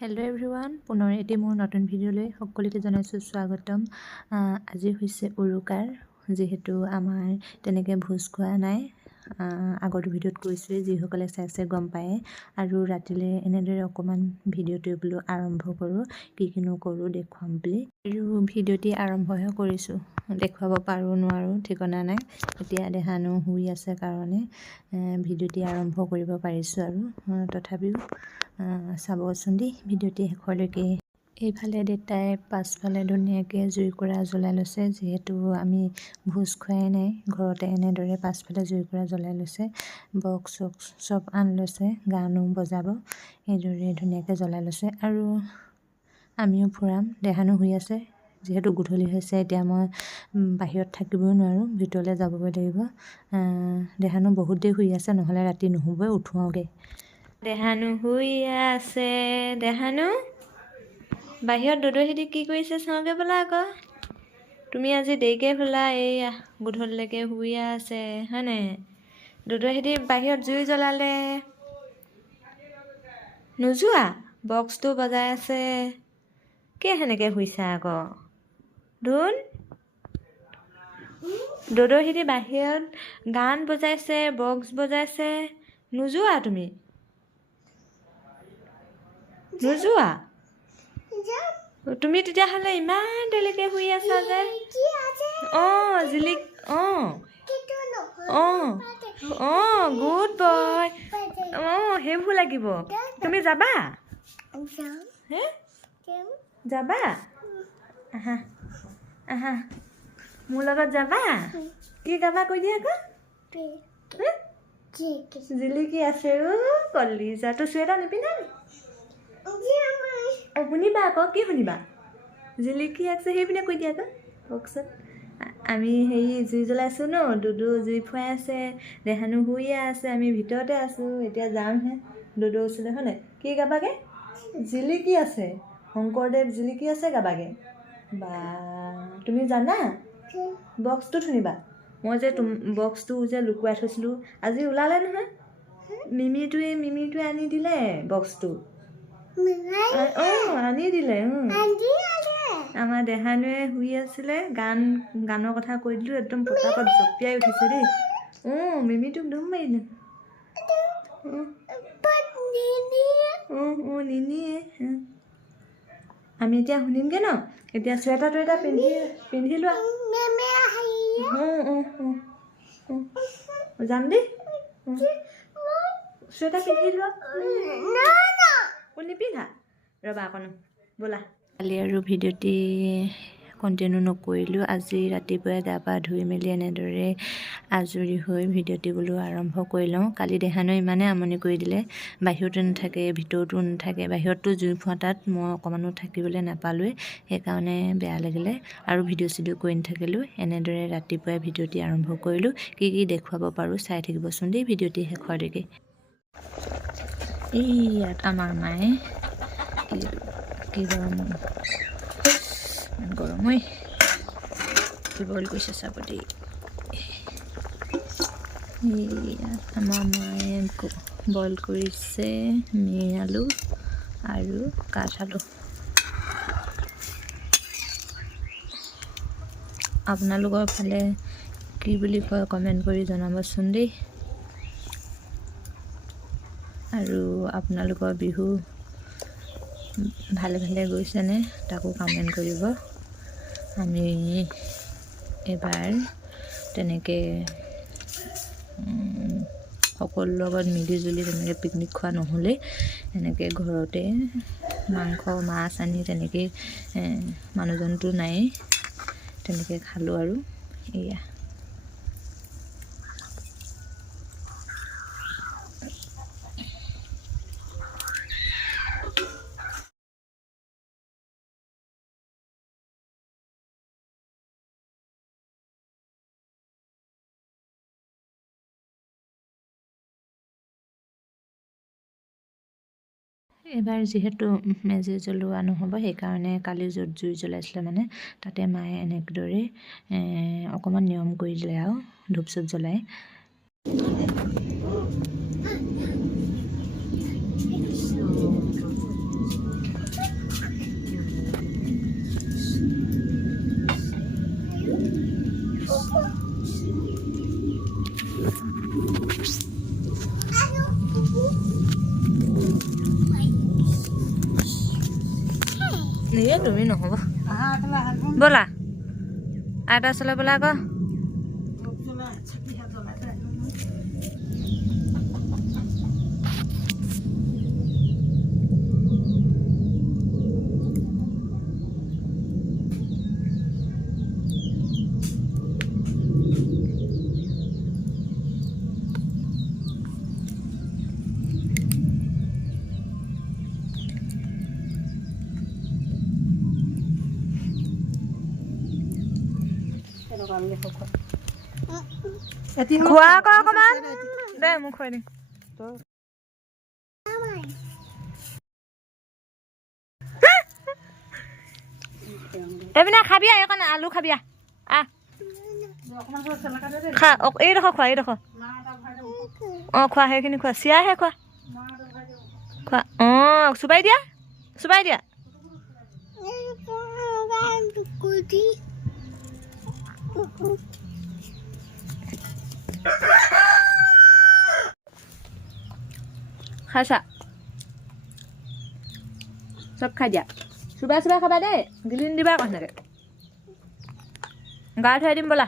Hello' everyone, পুনৰ এটি মোৰ নতুন ভিডিঅ'লৈ সকলোকে জনাইছোঁ স্বাগতম। আজি হৈছে উৰুকাৰ, যিহেতু আমাৰ তেনেকৈ ভোজ খোৱা নাই। আগৰ ভিডিঅ'ত কৈছোঁৱেই, যিসকলে চাইছে গম পায়ে। আৰু ৰাতিলৈ এনেদৰে অকণমান ভিডিঅ'টো বোলো আৰম্ভ কৰোঁ, কিনো কৰোঁ দেখুৱাম বুলি। আৰু ভিডিঅ'টি আৰম্ভহে কৰিছোঁ, দেখুৱাব পাৰোঁ নোৱাৰোঁ ঠিকনা নাই। এতিয়া দেহানো শুই আছে কাৰণে ভিডিঅ'টি আৰম্ভ কৰিব পাৰিছোঁ। আৰু তথাপিও চাবচোন দেই ভিডিঅ'টি শেষলৈকে। এইফালে দেউতাই পাছফালে ধুনীয়াকৈ জুইকুৰা জ্বলাই লৈছে, যিহেতু আমি ভোজ খোৱাই নাই। ঘৰতে এনেদৰে পাছফালে জুইকুৰা জ্বলাই লৈছে, বক্স চক্স চব আনি লৈছে, গানো বজাব এইদৰে ধুনীয়াকৈ জ্বলাই লৈছে। আৰু আমিও ফুৰাম, দেহানো শুই আছে। যিহেতু গধূলি হৈছে, এতিয়া মই বাহিৰত থাকিবই নোৱাৰোঁ, ভিতৰলৈ যাবগৈ লাগিব। দেহানো বহুত দেৰি শুই আছে, নহ'লে ৰাতি নুশুবই, উঠোৱাওগৈ। দেহানো শুই আছে। দেহানো বাহিৰত দদহিহঁতে কি কৰিছে চাওঁগৈ বোলা আকৌ। তুমি আজি দেৰিকৈ শুলা, এইয়া গধূলিলৈকে শুই আছে হয়নে? দদহিহঁতে বাহিৰত জুই জ্বলালে, নোযোৱা? বক্সটো বজাই আছে, সেনেকৈ শুইছা আকৌ। ধুন দদহিহঁতে বাহিৰত গান বজাইছে, বক্স বজাইছে, নোযোৱা তুমি? নোযোৱা? তুমি তেতিয়াহ'লে ইমান দেৰিলৈকে শুই আছা যে? Jhilik good boy. সেইবোৰ লাগিব। তুমি যাবা? হে যাবা? আহা আহা, মোৰ লগত যাবা? কি গাবা কৈ দিয়া আকৌ। জিলিকি আছে কলিজাটো। চুৱেটাৰ নিপিন্ধা নি? শুনিবা আকৌ, কি শুনিবা? জিলিকি আছে সেইপিনে কৈ দিয়া আকৌ বক্সত। আমি জুই জ্বলাইছোঁ ন, দুদু জুই ফুৱাই আছে, দেহানো শুইয়ে আছে, আমি ভিতৰতে আছোঁ। এতিয়া যামহে দুদুৰ ওচৰলৈ হয়নে? কি গাবাগে? জিলিকি আছে, শংকৰদেৱ জিলিকি আছে গাবাগে। বা তুমি জানা? বক্সটোত শুনিবা। মই যে বক্সটো যে লুকুৱাই থৈছিলোঁ, আজি ওলালে নহয়। মিমিটোৱে আনি দিলে বক্সটো। আনি দিলে। আমাৰ দেহানুৱে শুই আছিলে, গানৰ কথা কৈ দিলোঁ, একদম পতাপত জঁপিয়াই উঠিছে দেই। মিমিটোক দম মাৰি দিলোঁ। নিনিয়ে। আমি এতিয়া শুনিমগৈ ন। এতিয়া চুৱেটাৰ টুৱেটাৰ পিন্ধি লোৱা। যাম দেই। চুৱেটাৰ পিন্ধি লোৱা। নিপিন্ধা? ৰ'বা অকণ ব'লা। কালি আৰু ভিডিঅ'টি কণ্টিনিউ নকৰিলোঁ। আজি ৰাতিপুৱাই গা পা ধুই মেলি এনেদৰে আজৰি হৈ ভিডিঅ'টি বোলো আৰম্ভ কৰি লওঁ। কালি দেহানুৱে ইমানেই আমনি কৰি দিলে, বাহিৰতো নাথাকে, ভিতৰতো নাথাকে। বাহিৰতো জুই ফুৱাটাত মই অকণমানো থাকিবলৈ নাপালোঁৱে, সেইকাৰণে বেয়া লাগিলে আৰু ভিডিঅ' চিডিঅ' কৰি নাথাকিলোঁ। এনেদৰে ৰাতিপুৱাই ভিডিঅ'টি আৰম্ভ কৰিলোঁ। কি দেখুৱাব পাৰোঁ চাই থাকিবচোন দেই ভিডিঅ'টি শেষলৈকে। ইয়াত আমাৰ মায়ে কি গৰম কি বইল কৰিছে চাব দেই। ইয়াত আমাৰ মায়ে বইল কৰিছে আলু আৰু কাঠআলু। আপোনালোকৰ ফালে কি বুলি কয় কমেণ্ট কৰি জনাবচোন দেই। আৰু আপোনালোকৰ বিহু ভালে গৈছেনে তাকো কমেণ্ট কৰিব। আমি এবাৰ তেনেকৈ সকলোৰ লগত মিলিজুলি তেনেকৈ পিকনিক খোৱা নহ'লেই, এনেকৈ ঘৰতে মাংস মাছ আনি তেনেকৈ মানুহজনটো নায়েই, তেনেকৈ খালোঁ আৰু এয়া। এবাৰ যিহেতু মেজি জ্বলোৱা নহ'ব, সেইকাৰণে কালি য'ত জুই জ্বলাইছিলে মানে তাতে মায়ে এনেদৰে অকণমান নিয়ম কৰি দিলে আৰু ধূপ চুপ জ্বলাই। নিয়ে তুমি নহ'ব ব'লা আইতা চলে ব'লা আকৌ খোৱা আকৌ অকণমান দে মোক খুৱাই দিম এইপিনে খাবি এইকণ আলু খাবি আহ খা এইডোখৰ খোৱা এইডোখৰ অঁ খোৱা সেইখিনি খোৱা চিয়াহে খোৱা খোৱা অঁ চুবাই দিয়া খাইছা চব খাই দিয়া চুবাই খাবা দেই গিলি নিদিবা আকৌ সেনেকৈ গা ধুৱাই দিম ব'লা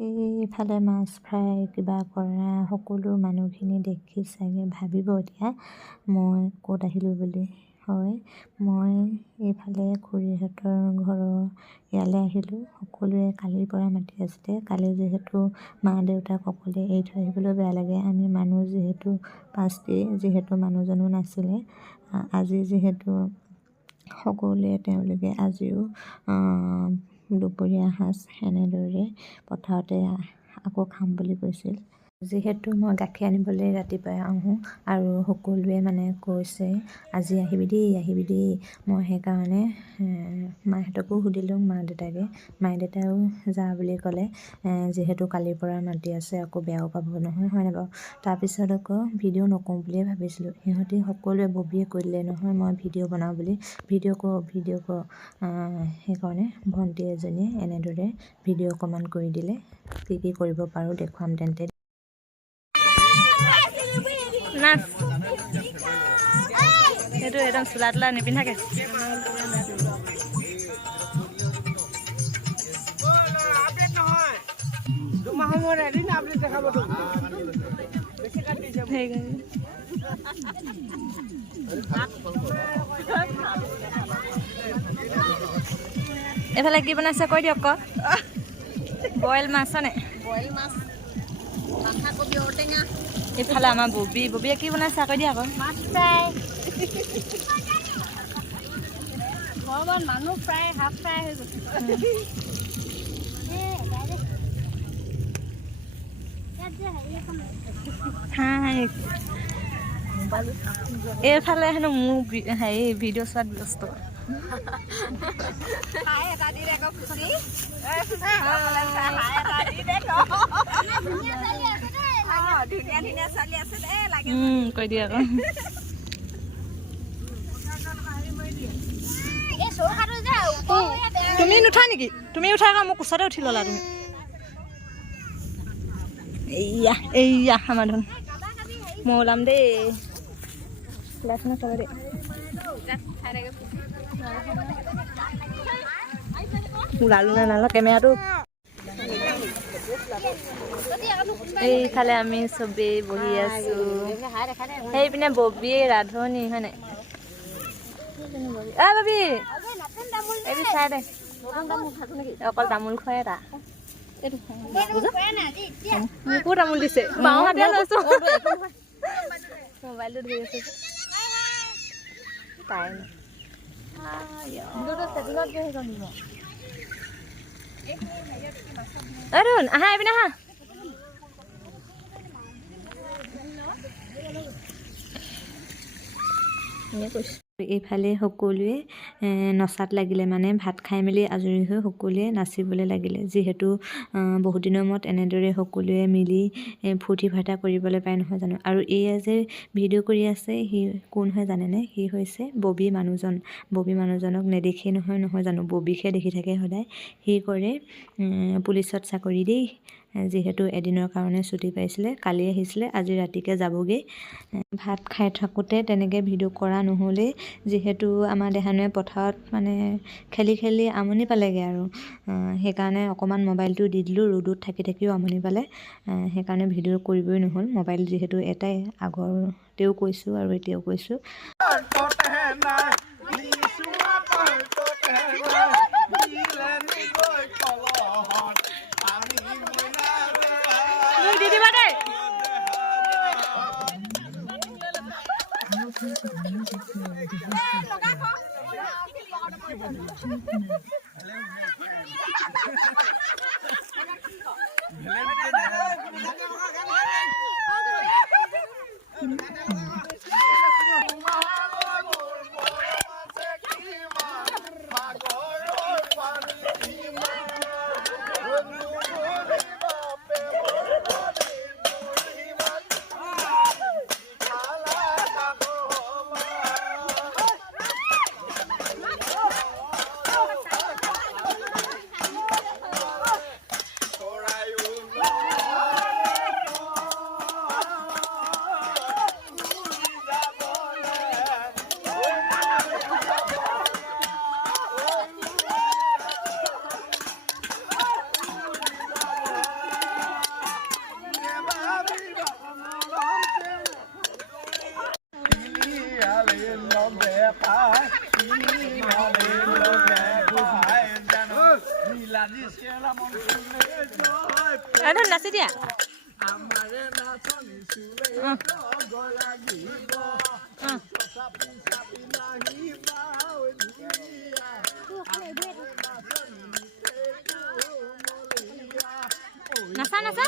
এইফালে মাছ ফ্ৰাই কিবা কৰা সকলো মানুহখিনি দেখি চাগে ভাবিব এতিয়া মই ক'ত আহিলোঁ বুলি হয় মই এইফালে খুৰীহঁতৰ ঘৰৰ ইয়ালৈ আহিলোঁ সকলোৱে কালিৰ পৰা মাতি আছিলে কালি যিহেতু মা দেউতাক সকলোৱে এৰি থৈ আহিবলৈ বেয়া লাগে আমি মানুহ যিহেতু যিহেতু মানুহজনো নাছিলে আজি যিহেতু সকলোৱে তেওঁলোকে আজিও দুপৰীয়া সাঁজ এনেদৰে পথাৰতে আকৌ খাম বুলি কৈছিল যিহেতু মই গাখীৰ আনিবলৈ ৰাতিপুৱাই আহোঁ আৰু সকলোৱে মানে কৈছে আজি আহিবি দেই মই সেইকাৰণে মাহঁতকো সুধিলোঁ মা দেউতায়েও যা বুলি ক'লে যিহেতু কালিৰ পৰা মাতি আছে আকৌ বেয়াও পাব নহয় হয়নে বাৰু তাৰপিছত আকৌ ভিডিঅ' নকৰোঁ বুলিয়ে ভাবিছিলোঁ সিহঁতি সকলোৱে ববিয়ে কৈ দিলে নহয় মই ভিডিঅ' বনাওঁ বুলি ভিডিঅ' কৰ সেইকাৰণে ভণ্টি এজনীয়ে এনেদৰে ভিডিঅ' অকণমান কৰি দিলে কি কৰিব পাৰোঁ দেখুৱাম তেন্তে নাচ সেইটো একদম চোলা তোলা নিপিন্ধাকে এইফালে কি বনাইছে কৈ দিয়ক আকৌ বইল মাছ নে এইফালে আমাৰ ববিয়ে কি বনাইছে কৈ দিয়া আকৌ মাছ ফ্ৰাই মানুহ ফ্ৰাই হাফ ফ্ৰাই হৈ গৈছে এইফালে হেনো মোৰ হেৰি ভিডিঅ' চোৱাত ব্যস্ত কৈ দিয়া আকৌ তুমি নুঠা নেকি তুমি উঠা আকৌ মোক ওচৰতে উঠি ল'লা তুমি এইয়া আমাৰ ধন মই ওলাম দেই লাইটখন চাব দেই ওলালো নে নালা কেমেৰাটো এইফালে আমি চবেই বহি আছোঁ সেইপিনে ববিয়ে ৰাধনি হয়নে বাবি এইটো চাই দে অকল তামোল খুৱাই এটা মোকো তামোল দিছে বাওঁ হাতে লৈছো মোবাইলটো ধৰি আছে তাই অৰুণ আহা এইপিনে আহা এইফালে সকলোৱে নচাত লাগিলে মানে ভাত খাই মেলি আজৰি হৈ সকলোৱে নাচিবলৈ লাগিলে যিহেতু বহুত দিনৰ মূৰত এনেদৰে সকলোৱে মিলি ফূৰ্তি ফাৰ্তা কৰিবলৈ পায় নহয় জানো আৰু এয়া যে ভিডিঅ' কৰি আছে সি কোন হয় জানেনে সি হৈছে ববি মানুহজনক নেদেখেই নহয় জানো ববিকহে দেখি থাকে সদায় সি কৰে পুলিচত চাকৰি দেই যিহেতু এদিনৰ কাৰণে ছুটি পাইছিলে কালি আহিছিলে আজি ৰাতিকে যাবগৈ ভাত খাই থাকোঁতে তেনেকৈ ভিডিঅ' কৰা নহ'লেই যিহেতু আমাৰ দেহানুৱে পথাৰত মানে খেলি আমনি পালেগৈ আৰু সেইকাৰণে অকণমান মোবাইলটো দি দিলোঁ ৰ'দত থাকিও আমনি পালে সেইকাৰণে ভিডিঅ' কৰিবই নহ'ল মোবাইল যিহেতু এটাই আগতেও কৈছোঁ আৰু এতিয়াও কৈছোঁ নাচি দিয়া নাচা নাচা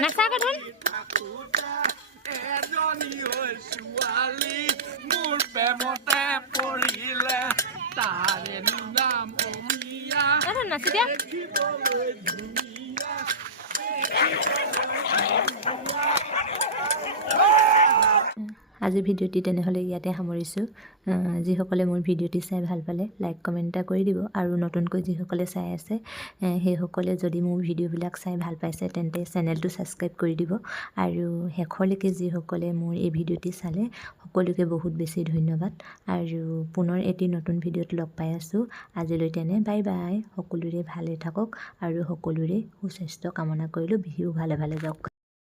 নাচা কথা মোৰ প্ৰেমতে পৰিলে তাৰে নাম অমিয়া নাচি দিয়া আজিৰ ভিডিঅ'টি তেনেহ'লে ইয়াতে সামৰিছোঁ যিসকলে মোৰ ভিডিঅ'টি চাই ভাল পালে লাইক কমেণ্ট এটা কৰি দিব আৰু নতুনকৈ যিসকলে চাই আছে সেইসকলে যদি মোৰ ভিডিঅ'বিলাক চাই ভাল পাইছে তেন্তে চেনেলটো ছাবস্ক্ৰাইব কৰি দিব আৰু শেষলৈকে যিসকলে মোৰ এই ভিডিঅ'টি চালে সকলোকে বহুত বেছি ধন্যবাদ আৰু পুনৰ এটি নতুন ভিডিঅ'ত লগ পাই আছোঁ আজিলৈ তেনে বাই বাই সকলোৰে ভালে থাকক আৰু সকলোৰে সুস্বাস্থ্য কামনা কৰিলোঁ বিহু ভালে যাওক